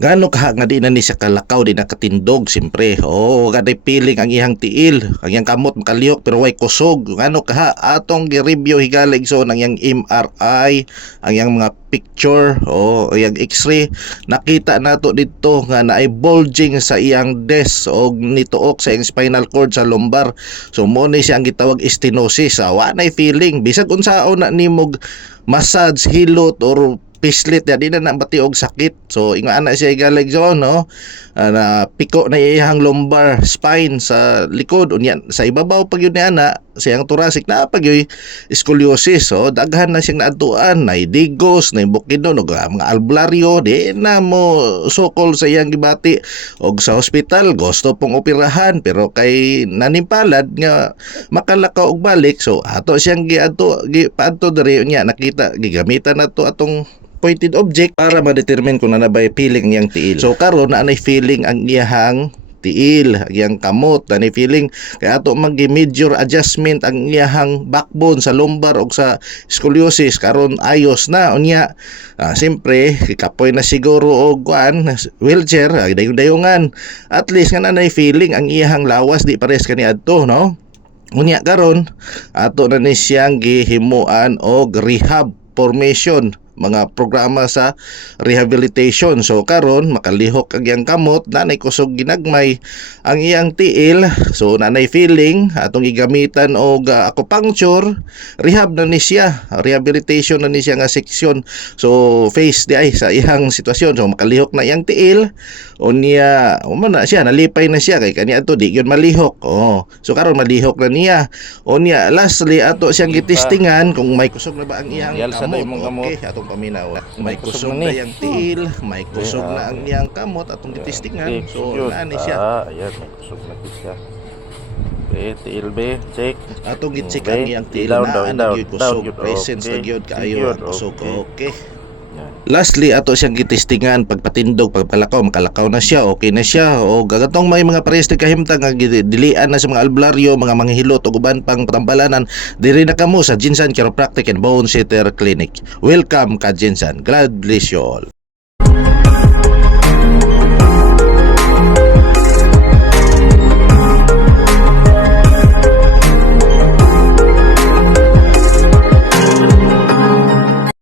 Ngano kaha nga di na ni siya kalakaw, di nakatindog siyempre. Oo, gaday piling ang iyang tiil, ang iyang kamot makaliyok pero way kusog. Ngano kaha atong gi-review higalig so ang iyang MRI, ang iyang mga picture o iyang X-ray, nakita nato dito nga naay bulging sa iyang disc o nituok sa iyang spinal cord sa lumbar. So mo ni siya ang gitawag stenosis. Wa nay feeling bisag unsaon na nimog massage, hilot or pislit ya di na nabatiog sakit. So inga ana siya igalig so no, na piko na iyang lumbar spine sa likod unya sa ibabaw pag yun ni ana siyang thoracic na pag yun scoliosis. So daghan na siyang naatuan, na digos, na bukidnon og mga albularyo, di na mo sukol sa iyang gibati og sa hospital gusto pong operahan pero kay nanimpalad nga makalakaw og balik. So ato siyang giadto diri unya nakita gigamitan nato atong pointed object para ma-determine kung nanabay feeling ang iyang tiil. So karon na anay feeling ang iyang tiil, ang iyang kamot, nanay feeling kaya ato mag-major adjustment ang iyang backbone sa lumbar o sa scoliosis karon ayos na unya. Siyempre kapoy na siguro og kuan wheelchair dayon-dayongan at least nga nanay feeling ang iyang lawas di pares kani adto no. Unya karon ato na ni siyang gihimuan og rehab formation, mga programa sa rehabilitation. So karon makalihok ang iyang kamot, nanay kusog ginagmay ang iyang tiil. So nanay feeling atong igamitan og acupuncture, rehab na ni siya, rehabilitation na ni siya nga seksyon. So face di ay sa iyang sitwasyon. So makalihok na iyang tiil unya na siya, nalipay na siya kay kani ato di gyud malihok. So karon malihok na niya. Unya lastly ato siyang gitistingan kung may kusog na ba ang iyang kamot. Okay, atong paminaw. May kusog na iyang tiil, may kusog na ang iyang kamot atong gitistingan. So naani siya. Ayan, may kusog na siya. Okay, tiil be, check. Atong gi-check ang iyang tiil na gyud kusog, presence na gyud kaayo ang kusog. Okay. Lastly ato siyang gitistingan pagpatindog, pagpalakaw, makalakaw na siya, okay na siya. O gagatong may mga parehas kahimtang nga dilian na sa mga albularyo, mga manghihilot o uban pang patambalanan, diri na kamo sa Jinsan Chiropractic and Bone Setter Clinic. Welcome ka Jinsan. God bless you all.